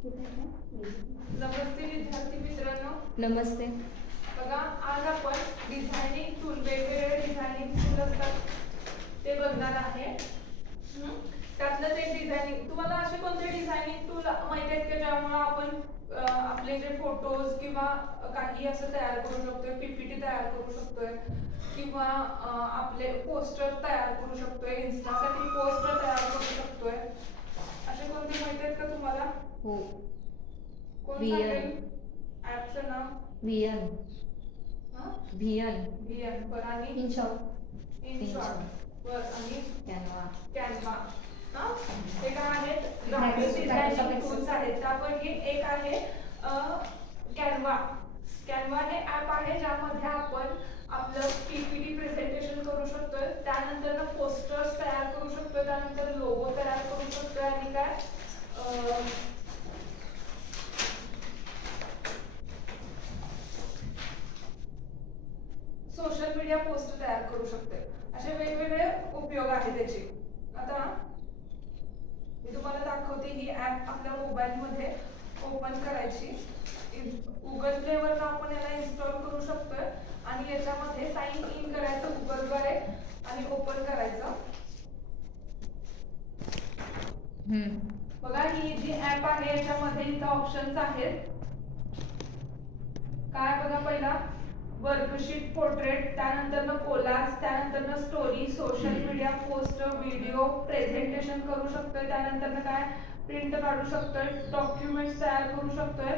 नमस्ते विद्यार्थी मित्रांनो. नमस्ते. बघा आज आपण डिझायनिंग टूल वेगवेगळे डिझायनिंग टूल असतात ते बघणार आहे? त्यातलं ते डिझायनिंग तुम्हाला असे कोणते डिझायनिंग टूल माहिती आहेत का ज्यामुळे आपण आपले जे फोटोज किंवा काही असं तयार करू शकतोय पीपीटी तयार करू शकतोय किंवा आपले पोस्टर तयार करू शकतोय इन्स्टासाठी पोस्टर तयार करू शकतोय असे कोणते माहिती आहेत का तुम्हाला हो. सांगेल? ऍपचं नाव? हं? व्हियन VR बरं आणि? इनशॉट इनशॉट बर आणि? कॅनवा. कॅनवा. हा? ते काय आहेत? ग्राफिक डिझायनिंग टूल्स आहेत. त्यापैकी एक आहे कॅनवा. कॅनवा हे ऍप आहे ज्यामध्ये आपण आपलं पीपीटी प्रेझेंटेशन करू शकतोय. त्यानंतर पोस्टर्स तयार करू शकतोय. त्यानंतर लोगो तयार करू शकतोय. आणि काय? मीडिया पोस्ट तयार करू शकते. असे वेगवेगळे उपयोग आहेत त्याचे आता मी तुम्हाला दाखवते ही ऍप आपल्या मोबाईल मध्ये ओपन करायची. गुगल प्ले वर आपण याला इन्स्टॉल करू शकतोय आणि याच्यामध्ये साइन इन करायचं गुगलद्वारे आणि ओपन करायचं. बघा ही जी ऍप आहे याच्यामध्ये इथं ऑप्शन्स आहेत. काय बघा पहिला? वर्कशीट पोर्ट्रेट त्यानंतर कोलाज त्यानंतर story social media post video presentation करू शकतोय त्यानंतर काय? प्रिंट काढू शकतोय डॉक्युमेंट्स तयार करू शकतोय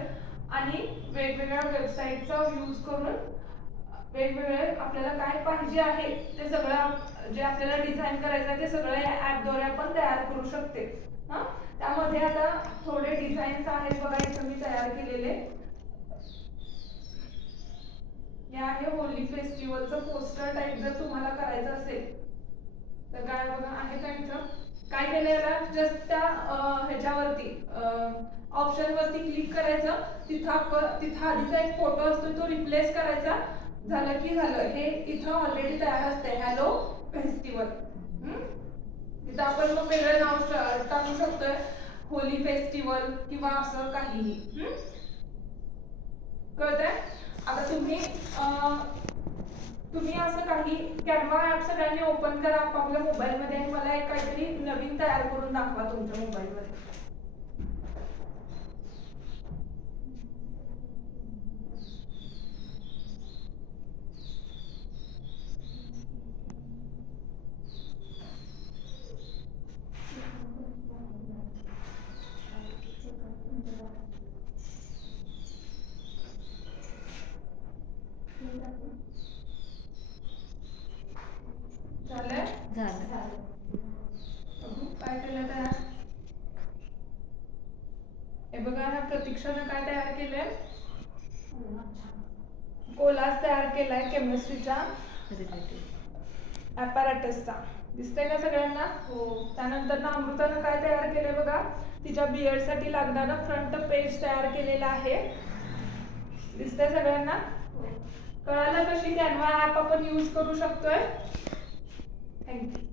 आणि वेगवेगळ्या वेबसाईटचा यूज करून वेगवेगळे आपल्याला काय पाहिजे आहे ते सगळं जे आपल्याला डिझाईन करायचं आहे ते सगळं या ऍपद्वारे आपण तयार करू शकते. हा? त्यामध्ये आता थोडे डिझाईन्स आहेत बघा इथं मी तयार केलेले. हे आहे होली फेस्टिवलचं पोस्टर टाईप जर तुम्हाला करायचं असेल तर काय बघा आहे का इथं? काय केलेलं? जस्ट त्या ह्याच्यावरती ऑप्शन वरती क्लिक करायचं. तिथं आपण तिथं आधीचा एक फोटो असतो तो रिप्लेस करायचा. झालं की झालं. हे इथं ऑलरेडी तयार असते हॅलो फेस्टिवल तिथं आपण मग वेगळं नाव टाकू शकतोय. होली फेस्टिवल किंवा असं काहीही. हम्म? कळतंय? आता तुम्ही तुम्ही असं काही कॅनवा ॲप सगळ्यांनी ओपन करा. आपापल्या मोबाईल मध्ये आणि मला एक काहीतरी नवीन तयार करून दाखवा तुमच्या मोबाईलमध्ये मध्ये झालंय झालं बघू, काय केलं तयार हे बघा ना प्रतीक्षानं काय तयार केलंय? कोलाज तयार केलाय केमिस्ट्रीच्या ऍपॅरेटसचा दिसतंय का सगळ्यांना? हो. त्यानंतर ना अमृतानं काय तयार केलंय बघा? तिच्या बीएडसाठी लागणारं फ्रंट पेज तयार केलेलं आहे. दिसतंय सगळ्यांना? कळालं कशी कॅनवा ऍप आपण यूज करू शकतोय? Thank you.